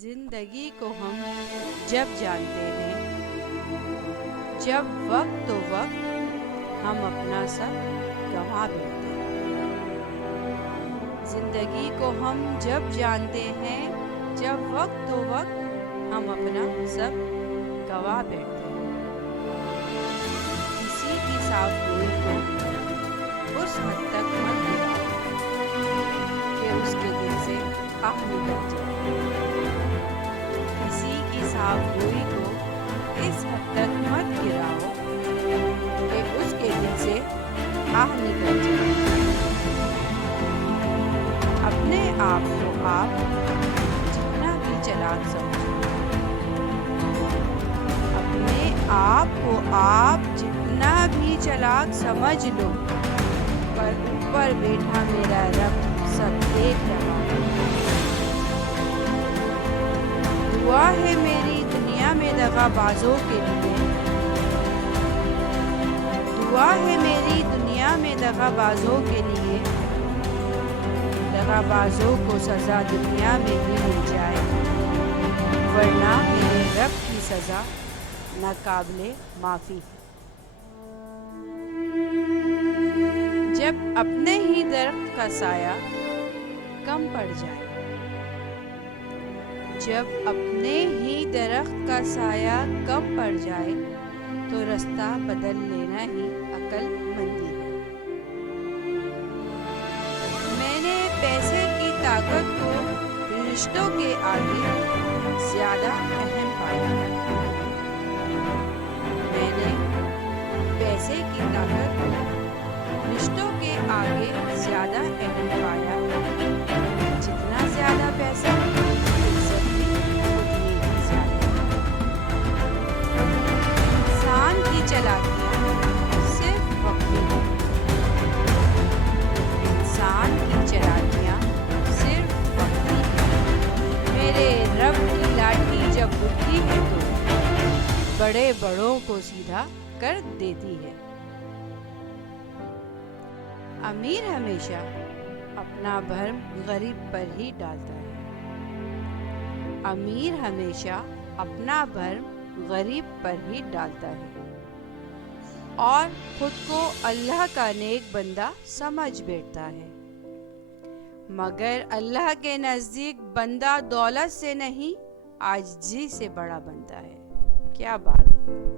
زندگی کو ہم جب جانتے ہیں، جب وقت تو وقت ہم اپنا سب گنوا بیٹھتے ہیں۔ زندگی کو ہم جب جانتے ہیں، جب وقت تو وقت ہم اپنا سب گنوا بیٹھتے ہیں۔ کسی کی صاف گوئی کو اس حد تک مت گراؤ کہ اس کے دل سے آہ نکل جائے۔ کسی کی صاف گوئی کو اس حد تک مت گراؤ کہ اس کے دل سے آہ نکل جائے۔ اپنے آپ کو آپ جتنا بھی چلاک سمجھو، اپنے آپ کو آپ جتنا بھی چلاک سمجھ لو، پر اوپر بیٹھا میرا رب سب دیکھ رہا ہے۔ دعا ہے میری دنیا میں دغا بازوں کے لیے، دعا ہے میری دنیا میں دغا بازوں کے لیے، دغا بازوں کو سزا دنیا میں بھی مل جائے، ورنہ میرے رب کی سزا ناقابل معافی ہے۔ جب اپنے ہی درخت کا سایہ کم پڑ جائے، جب اپنے ہی درخت کا سایہ کم پڑ جائے تو رستہ بدل لینا ہی عقل مندی ہے۔ میں نے پیسے کی طاقت کو رشتوں کے آگے زیادہ اہم پایا ہے۔ میں نے پیسے کی طاقت کو رشتوں کے آگے زیادہ اہم پایا۔ جتنا زیادہ پیسہ عزت بھی اتنی ہی زیادہ۔ انسان کی چلاکیاں صرف وقتی ہیں، انسان کی چلاکیاں صرف وقتی ہیں۔ میرے رب کی لاٹھی جب اٹھتی ہے تو بڑے بڑوں کو سیدھا کر دیتی ہے۔ امیر ہمیشہ اپنا بھرم غریب پر ہی ڈالتا ہے۔ امیر ہمیشہ اپنا بھرم غریب پر ہی ڈالتا ہے اور خود کو اللہ کا نیک بندہ سمجھ بیٹھتا ہے، مگر اللہ کے نزدیک بندہ دولت سے نہیں عاجزی سے بڑا بنتا ہے۔ کیا بات ہے!